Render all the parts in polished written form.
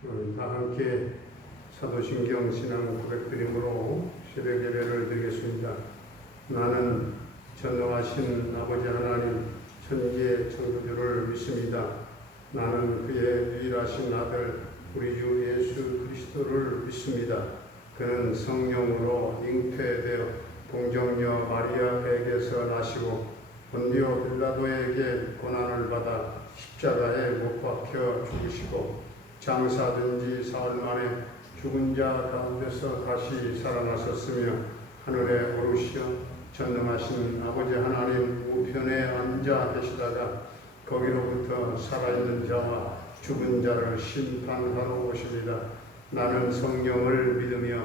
다 함께 사도신경 신앙 고백드림으로 새벽 예배를 드리겠습니다. 나는 전능하신 아버지 하나님 천지의 창조주를 믿습니다. 나는 그의 유일하신 아들 우리 주 예수 그리스도를 믿습니다. 그는 성령으로 잉태되어 동정녀 마리아에게서 나시고 본디오 빌라도에게 고난을 받아 십자가에 못 박혀 죽으시고 장사된 지 사흘 만에 죽은 자 가운데서 다시 살아나셨으며 하늘에 오르시어 전능하신 아버지 하나님 우편에 앉아 계시다가 거기로부터 살아있는 자와 죽은 자를 심판하러 오시리라. 나는 성령을 믿으며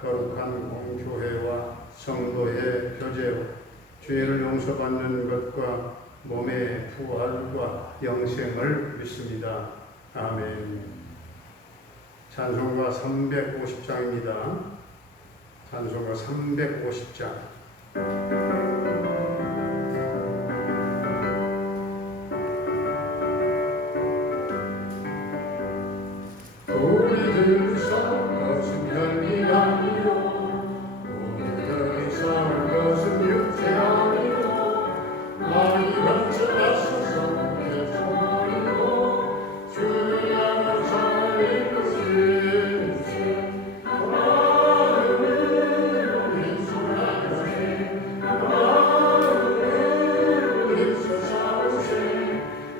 거룩한 공교회와 성도의 교제와 죄를 용서받는 것과 몸의 부활과 영생을 믿습니다. 아멘. 찬송가 350장입니다. 찬송가 350장. 우리들 산 것은 별이 아니요 우리들이 산 것은 육체 아니요 많이 감춰하셔서 개천이고 주를 향한 살린 것은 마음으로 인솔하세 마음으로 인솔하세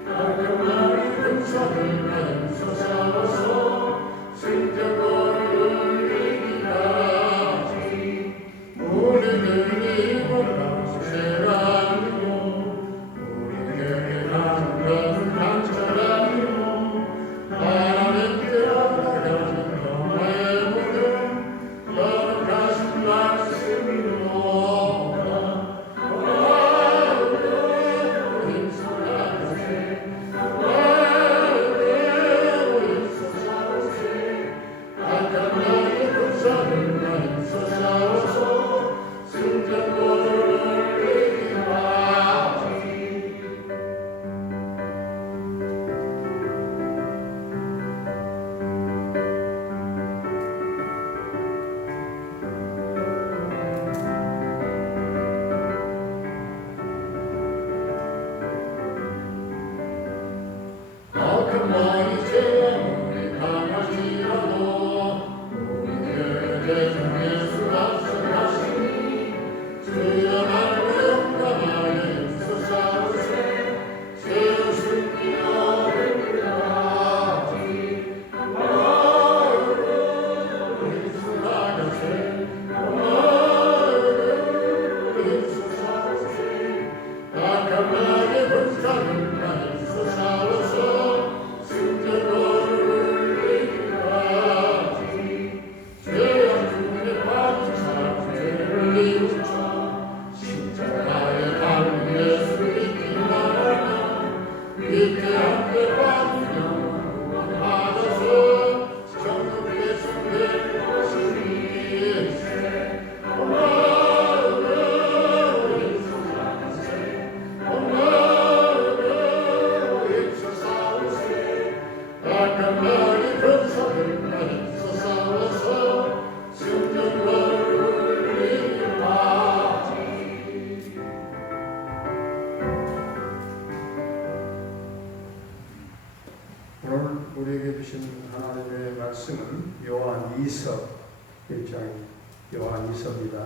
아까마리 금산을 가면서 살아서 승전거를 올리기까지 우리들이 몰라세라니요 우리들이 남은 강철아니요 하나님 뜻하는 너의 모든 거룩하신 말씀이로다 마음으로 인솔하세 마음으로 인솔하세 아까마리 금산을 가면서 싸워서 승전거를 올리기까지 아까마리 죄악이 강하지라도 우리의 죄중 예수 앞서가시니 주여나로 영광하여 인소사오세 세우신 기도를 끝까지 마음으로 인소나가세 마음으로 인소사오세 아까마리 분산을 가인소 사오서 승전거를 올리기까지 죄악 중에 빠진 사람 죄를 이웃쳐 십자가에 달린 예수 믿기 바라며 믿게 함께 빠진 영혼 구원받아서 정욕의 승리를 것이니 마음으로 인소하세 마음으로 인소사오세 아까마리 금산을 가인소 싸워서 승전거를 올리기까지 오늘 우리에게 주신 하나님의 말씀은 요한 2서 1장 요한 2서입니다.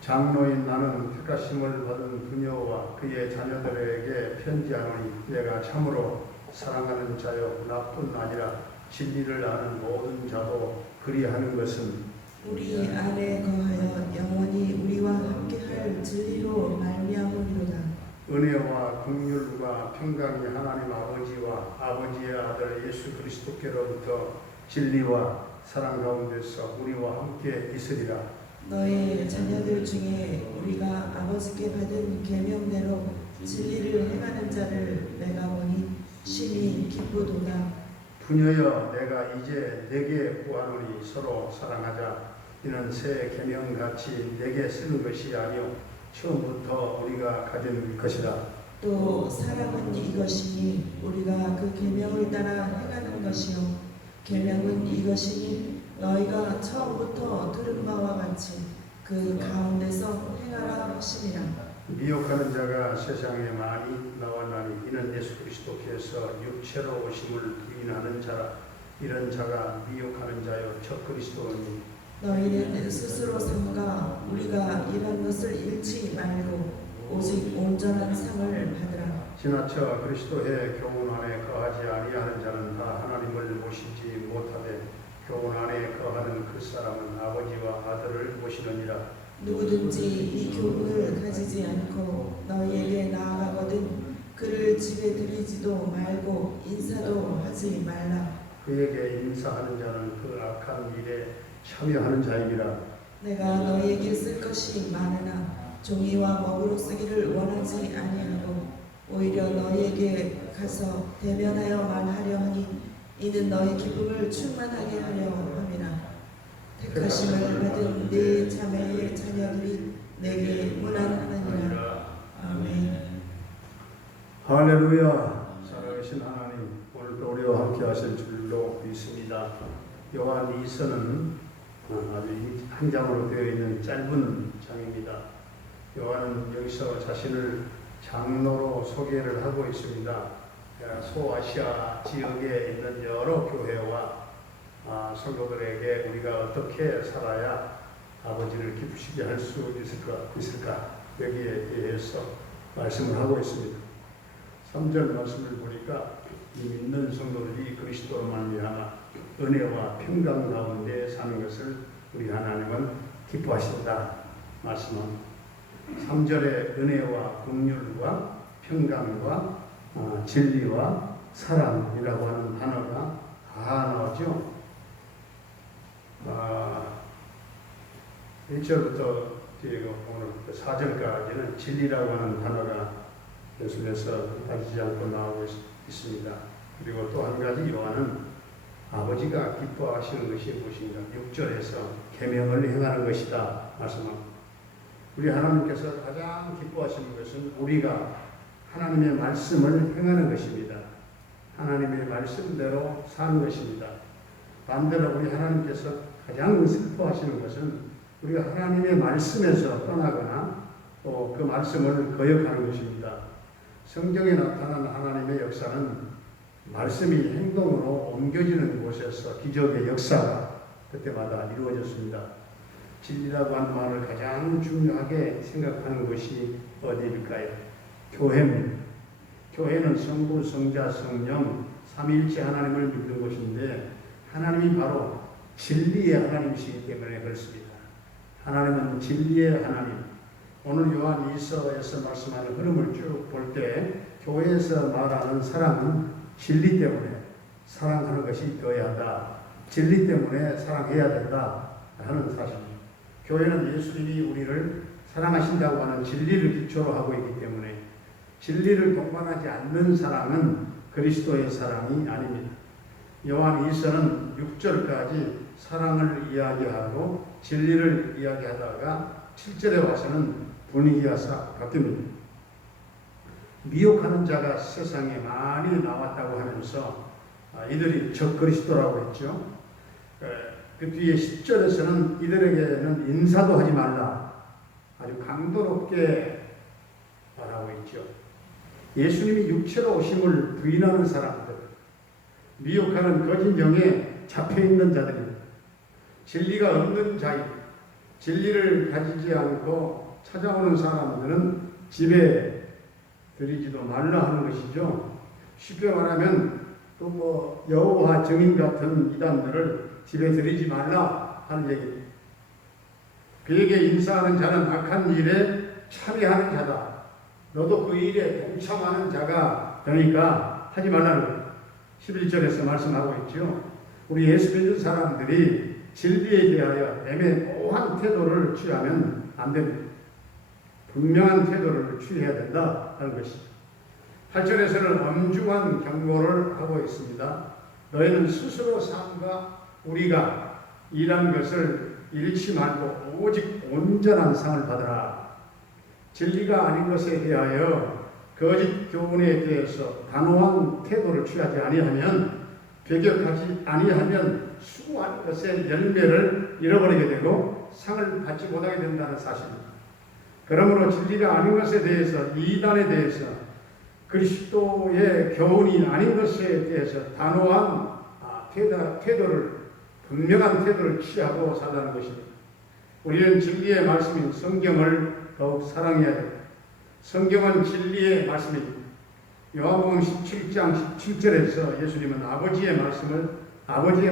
장로인 나는 택하심을 받은 그녀와 그의 자녀들에게 편지하노니 내가 참으로 사랑하는 자여 나뿐 아니라 진리를 아는 모든 자도 그리하는 것은 우리 안에 거하여 영원히 우리와 함께할 진리로 말미암으리로다. 은혜와 긍휼과 평강이 하나님 아버지와 아버지의 아들 예수 그리스도께로부터 진리와 사랑 가운데서 우리와 함께 있으리라. 너의 자녀들 중에 우리가 아버지께 받은 계명대로 진리를 행하는 자를 내가 보니 심히 기쁘도다. 부녀여 내가 이제 내게 구하노니 서로 사랑하자. 이는 새 계명같이 내게 쓰는 것이 아니요 처음부터 우리가 가진 것이라. 또 사랑은 이것이니 우리가 그 계명을 따라 행하는 것이요 계명은 이것이니 너희가 처음부터 들은 바와 같이 그 가운데서 행하라 하시니라. 미혹하는 자가 세상에 많이 나왔나니 이는 예수 그리스도께서 육체로 오심을 부인하는 자라. 이런 자가 미혹하는 자요 적 그리스도니 너희는 스스로 삼가 우리가 이런 것을 잃지 말고 오직 온전한 상을 받으라. 지나쳐 그리스도의 교훈 안에 거하지 아니하는 자는 다 하나님을 모시지 못하되 교훈 안에 거하는 그 사람은 아버지와 아들을 모시느니라. 누구든지 이 교훈을 가지지 않고 너희에게 나아가거든 그를 집에 들이지도 말고 인사도 하지 말라. 그에게 인사하는 자는 그 악한 일에 참여하는 자이니라. 내가 너희에게 쓸 것이 많으나 종이와 먹으로 쓰기를 원하지 아니하고 오히려 너희에게 가서 대면하여 말하려 하니 이는 너희 기쁨을 충만하게 하려 함이라. 택하심을 받은 네 자매의 자녀들이 내게 문안하느니라. 아멘. 할렐루야. 살아계신 하나님, 오늘도 우리와 함께 하실 줄로 믿습니다. 요한 2서는 아주 한 장으로 되어 있는 짧은 장입니다. 요한은 여기서 자신을 장로로 소개를 하고 있습니다. 소아시아 지역에 있는 여러 교회와 성도들에게 우리가 어떻게 살아야 아버지를 기쁘시게 할 수 있을까 여기에 대해서 말씀을 하고 있습니다. 3절 말씀을 보니까 이 믿는 성도들이 그리스도로 말미암아 은혜와 평강 가운데 사는 것을 우리 하나님은 기뻐하신다 말씀합니다. 3절에 은혜와 긍휼과 평강과 진리와 사랑이라고 하는 단어가 다 나오죠. 1절부터 오늘 4절까지는 진리라고 하는 단어가 연습해서 빠지지 않고 나오고 있습니다. 그리고 또 한 가지 요한은 아버지가 기뻐하시는 것이 무엇인가 6절에서 계명을 행하는 것이다 말씀합니다. 우리 하나님께서 가장 기뻐하시는 것은 우리가 하나님의 말씀을 행하는 것입니다. 하나님의 말씀대로 사는 것입니다. 반대로 우리 하나님께서 가장 슬퍼하시는 것은 우리가 하나님의 말씀에서 떠나거나 또 그 말씀을 거역하는 것입니다. 성경에 나타난 하나님의 역사는 말씀이 행동으로 옮겨지는 곳에서 기적의 역사가 그때마다 이루어졌습니다. 진리라고 하는 말을 가장 중요하게 생각하는 것이 어디일까요? 교회입니다. 교회는 성부, 성자, 성령, 삼위일체 하나님을 믿는 곳인데 하나님이 바로 진리의 하나님이시기 때문에 그렇습니다. 하나님은 진리의 하나님. 오늘 요한 2서에서 말씀하는 흐름을 쭉 볼 때 교회에서 말하는 사랑은 진리 때문에 사랑하는 것이 되어야 한다. 진리 때문에 사랑해야 된다 하는 사실입니다. 교회는 예수님이 우리를 사랑하신다고 하는 진리를 기초로 하고 있기 때문에 진리를 동반하지 않는 사랑은 그리스도의 사랑이 아닙니다. 요한 2서는 6절까지 사랑을 이야기하고 진리를 이야기하다가 7절에 와서는 분위기가 싹 바뀝니다. 미혹하는 자가 세상에 많이 나왔다고 하면서 이들이 적 그리스도라고 했죠. 그 뒤에 10절에서는 이들에게는 인사도 하지 말라 아주 강도 높게 말하고 있죠. 예수님이 육체로 오심을 부인하는 사람들, 미혹하는 거짓 영에 잡혀있는 자들입니다. 진리가 없는 자인, 진리를 가지지 않고 찾아오는 사람들은 집에 들이지도 말라 하는 것이죠. 쉽게 말하면 또 여호와 증인 같은 이단들을 집에 들이지 말라 하는 얘기입니다. 그에게 인사하는 자는 악한 일에 참여하는 자다. 너도 그 일에 동참하는 자가 되니까 하지 말라는 거예요. 11절에서 말씀하고 있죠. 우리 예수 믿는 사람들이 진리에 대하여 애매모호한 태도를 취하면 안 됩니다. 분명한 태도를 취해야 된다 하는 것입니다. 8절에서는 엄중한 경고를 하고 있습니다. 너희는 스스로 삼가 우리가 일한 것을 잃지 말고 오직 온전한 상을 받으라. 진리가 아닌 것에 대하여 거짓 교훈에 대해서 단호한 태도를 취하지 아니하면, 배격하지 아니하면 수고한 것의 열매를 잃어버리게 되고 상을 받지 못하게 된다는 사실입니다. 그러므로 진리가 아닌 것에 대해서, 이단에 대해서, 그리스도의 교훈이 아닌 것에 대해서 단호한 태도를, 분명한 태도를 취하고 살라는 것입니다. 우리는 진리의 말씀인 성경을 더욱 사랑해야 됩니다. 성경은 진리의 말씀입니다. 요한복음 17장 17절에서 예수님은 아버지의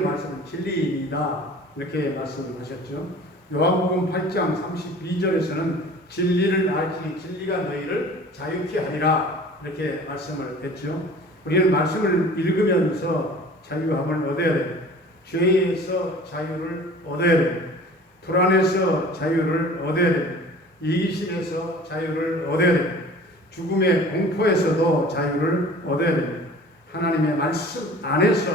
말씀은 진리이다 이렇게 말씀하셨죠. 요한복음 8장 32절에서는 진리를 알지 진리가 너희를 자유케 하리라 이렇게 말씀을 했죠. 우리는 말씀을 읽으면서 자유함을 얻어야 됩니다. 죄에서 자유를 얻어야 됩니다. 불안에서 자유를 얻어야 됩니다. 이기심에서 자유를 얻어야 됩니다. 죽음의 공포에서도 자유를 얻어야 됩니다. 하나님의 말씀 안에서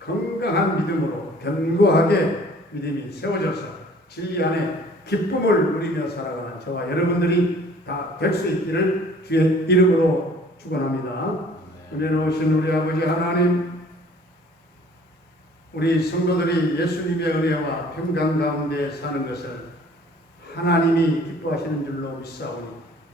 건강한 믿음으로 견고하게 믿음이 세워져서 진리 안에 기쁨을 누리며 살아가는 저와 여러분들이 다 될 수 있기를 주의 이름으로 축원합니다. 은혜로우신 우리 아버지 하나님, 우리 성도들이 예수님의 은혜와 평강 가운데 사는 것을 하나님이 기뻐하시는 줄로 믿사오니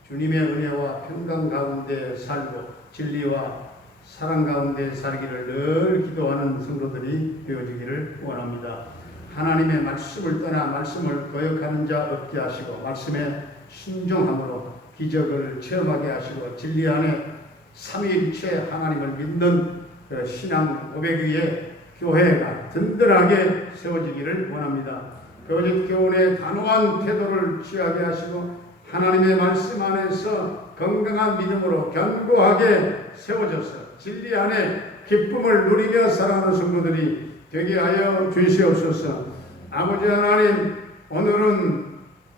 주님의 은혜와 평강 가운데 살고 진리와 사랑 가운데 살기를 늘 기도하는 성도들이 되어지기를 원합니다. 하나님의 말씀을 떠나 말씀을 거역하는 자 없게 하시고 말씀에 순종함으로 기적을 체험하게 하시고 진리 안에 삼위일체 하나님을 믿는 신앙 고백 위에 교회가 든든하게 세워지기를 원합니다. 거짓 교훈에 단호한 태도를 취하게 하시고 하나님의 말씀 안에서 건강한 믿음으로 견고하게 세워져서 진리 안에 기쁨을 누리며 살아가는 성도들이 되게 하여 주시옵소서. 아버지 하나님, 오늘은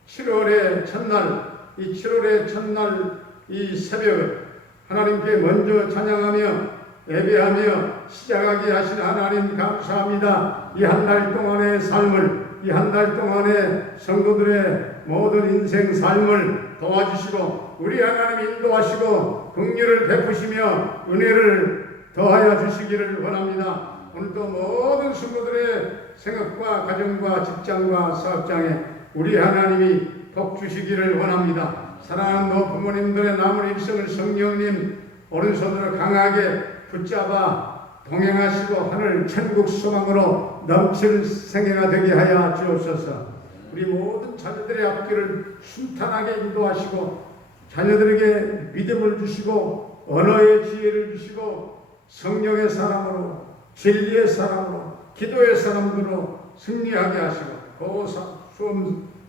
7월의 첫날, 이 7월의 첫날 이 새벽을 하나님께 먼저 찬양하며 예배하며 시작하게 하신 하나님 감사합니다. 이 한 달 동안의 삶을, 이 한 달 동안의 성도들의 모든 인생 삶을 도와주시고 우리 하나님 인도하시고 긍휼을 베푸시며 은혜를 더하여 주시기를 원합니다. 오늘도 모든 성도들의 생각과 가정과 직장과 사업장에 우리 하나님이 복 주시기를 원합니다. 사랑하는 노 부모님들의 남은 일생을 성령님 오른손으로 강하게 붙잡아 동행하시고 하늘 천국 소망으로 넘치는 생애가 되게 하여 주옵소서. 우리 모든 자녀들의 앞길을 순탄하게 인도하시고 자녀들에게 믿음을 주시고 언어의 지혜를 주시고 성령의 사람으로 진리의 사람으로 기도의 사람들로 승리하게 하시고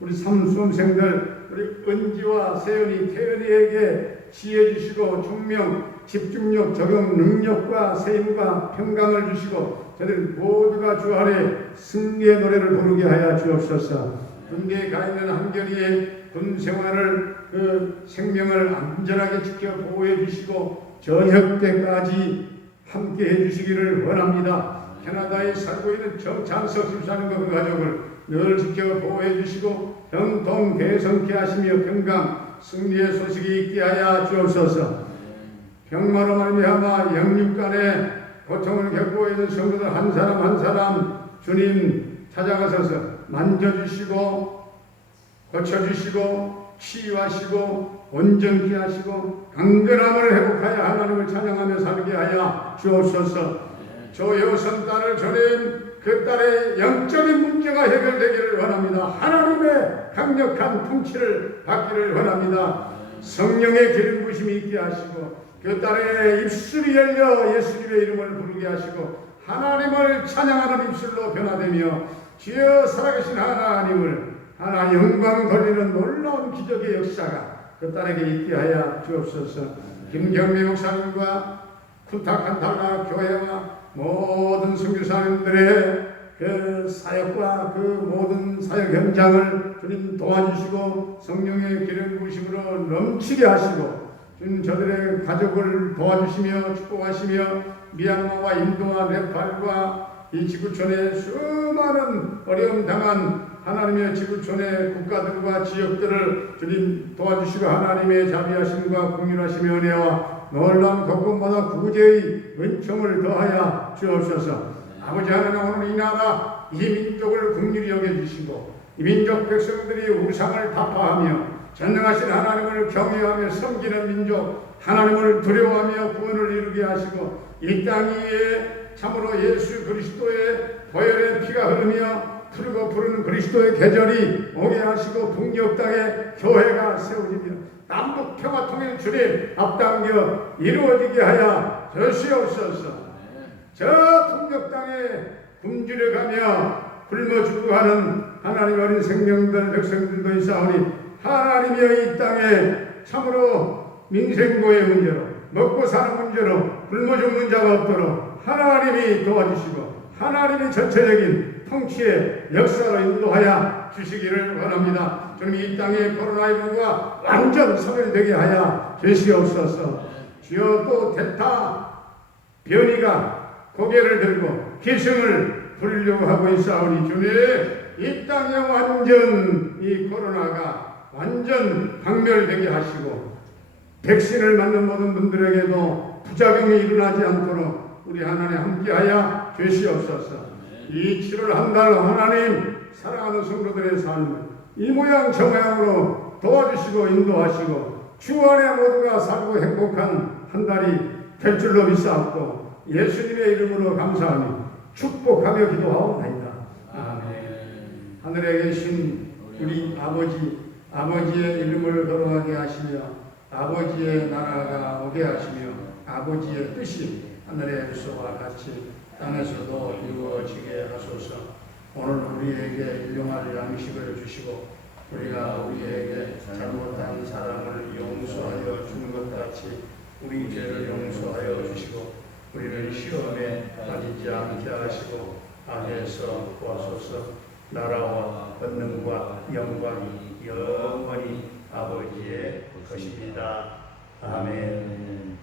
우리 수험생들 우리 은지와 세연이 태연이에게 지혜 주시고 총명 집중력 적용 능력과 세임과 평강을 주시고 저들 모두가 주 아래 승리의 노래를 부르게 하여 주옵소서. 군대에 가 있는 한결이의 군 생활을 그 생명을 안전하게 지켜 보호해 주시고 저녁 때까지 함께 해 주시기를 원합니다. 캐나다에 살고 있는 정찬석 집사님과 그 가족을 늘 지켜 보호해 주시고 형통 개성케 하시며 평강 승리의 소식이 있게 하여 주옵소서. 병마로 말미암아 영육간에 고통을 겪고 있는 성도들 한 사람 한 사람 주님 찾아가셔서 만져주시고 고쳐주시고 치유하시고 온전케 하시고 강건함을 회복하여 하나님을 찬양하며 살게 하여 주옵소서. 조여선 딸을 주님 그 딸의 영적인 문제가 해결되기를 원합니다. 하나님의 강력한 통치를 받기를 원합니다. 성령의 기름 부심이 있게 하시고 그 딸의 입술이 열려 예수님의 이름을 부르게 하시고 하나님을 찬양하는 입술로 변화되며 주여 살아계신 하나님을 하나 영광 돌리는 놀라운 기적의 역사가 그 딸에게 있게 하여 주옵소서. 김경미 목사님과 쿤타칸탈라 교회와 모든 선교사님들의 그 사역과 그 모든 사역 현장을 주님 도와주시고 성령의 기름 부으심으로 넘치게 하시고 주님 저들의 가족을 도와주시며 축복하시며 미얀마와 인도와 네팔과 이 지구촌에 수많은 어려움 당한 하나님의 지구촌의 국가들과 지역들을 주님 도와주시고 하나님의 자비하심과 긍휼하심의 은혜와 놀라운 곳곳마다 구제의 은총을 더하여 주옵소서. 아버지 하나님, 오늘 이 나라 이 민족을 긍휼히 여겨주시고 이 민족 백성들이 우상을 타파하며 전능하신 하나님을 경외하며 섬기는 민족, 하나님을 두려워하며 구원을 이루게 하시고 이 땅 위에 참으로 예수 그리스도의 보혈의 피가 흐르며 푸르고 부르는 그리스도의 계절이 오게 하시고 북녘 땅에 교회가 세워지며 남북 평화 통일 주님 앞당겨 이루어지게 하여 주시옵소서. 저 북녘 땅에 굶주려가며 굶어 죽어가는 하나님 어린 생명들 백성들도 있사오니 하나님이여 이 땅에 참으로 민생고의 문제로 먹고 사는 문제로 굶어 죽는 자가 없도록 하나님이 도와주시고 하나님이 전체적인 통치의 역사로 인도하여 주시기를 원합니다. 주님, 이 땅에 코로나19가 완전 소멸되게 하여 주시옵소서. 주여, 또 델타 변이가 고개를 들고 기승을 부리려고 하고 있사오니 주님, 이 땅에 완전 이 코로나가 완전 박멸되게 하시고 백신을 맞는 모든 분들에게도 부작용이 일어나지 않도록 우리 하나님 함께하여 주시옵소서. 이 7월 한 달 하나님 사랑하는 성도들의 삶을 이 모양 저 모양으로 도와주시고 인도하시고 주 안에 모두가 살고 행복한 한 달이 될 줄로 믿사옵고 예수님의 이름으로 감사하며 축복하며 기도하옵나이다. 아멘. 하늘에 계신 우리 아버지의 이름을 거룩하게 하시며 아버지의 나라가 오게 하시며 아버지의 뜻이 하늘에서와 같이 땅에서도 이루어지게 하소서. 오늘 우리에게 일용할 양식을 주시고 우리가 우리에게 잘못한 사람을 용서하여 주는 것 같이 우리 죄를 용서하여 주시고 우리를 시험에 빠지지 않게 하시고 악에서 구하소서. 나라와 권능과 영광이 영원히 아버지의 것입니다. 아멘.